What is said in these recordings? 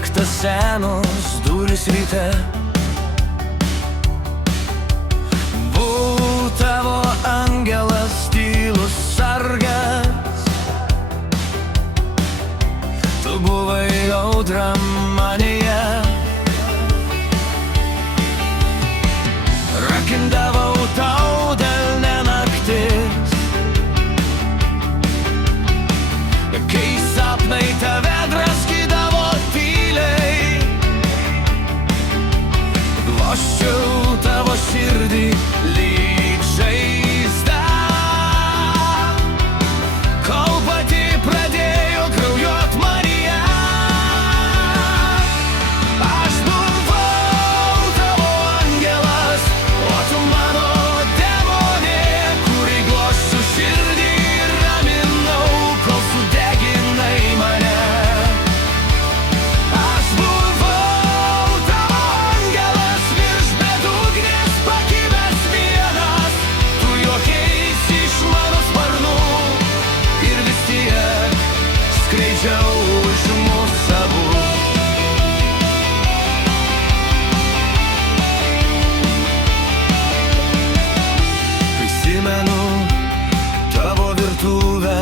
raktas senos durys ryte. Buvau tavo angelas, tylus sargas. Tu buvai audra manyje. Rakindavau tau delne naktis, kai sapnai tave draskydavo tyliai. Glosčiau tavo širdį lyg žaizda, kol pati pradėjo kraujuot manyje. Aš buvau tavo angelas, o tu mano demonė, kuri glosčiau širdį ir raminau, kol sudeginai mane. Aš buvau tavo angelas, virš bedugnės pakibęs vienas. Tu juokeisi iš mano sparnų ir vis tiek skraidžiau už mus abu. Prisimenu tavo virtuvę,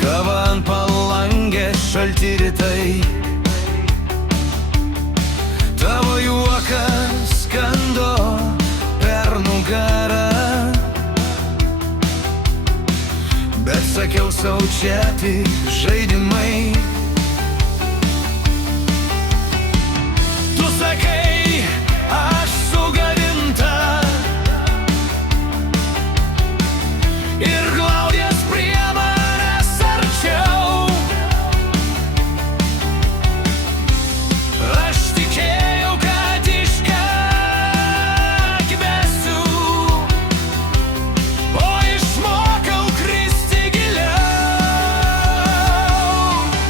kava ant palangės, šalti rytai. Tavo juokas skando per nugarą, bet sakiau sau, čia tik žaidimai. Tu sakai, aš sugadinta, ir glaudies prie manęs arčiau. Aš tikėjau, kad išgelbėsiu, o išmokau kristi giliau.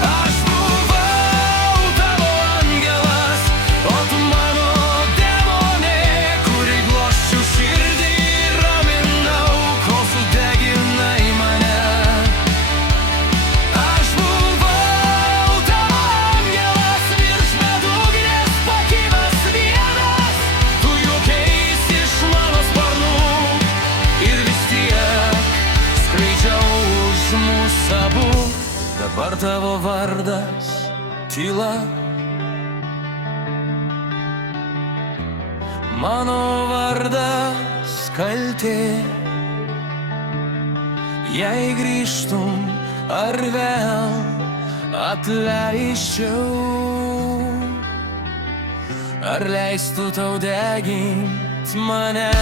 Aš buvau tavo angelas, o tu mano demonė, kuri glosčiau širdį ir raminau, kol sudeginai mane. Aš buvau tavo angelas, virš bedugnės pakibęs vienas. Tu juokeisi iš mano sparnų ir vis tiek skraidžiau už mus abu. Dabar tavo vardas tyla, mano vardas kaltė. Jei grįžtum, ar vėl atleisčiau, ar leistų tau degint mane.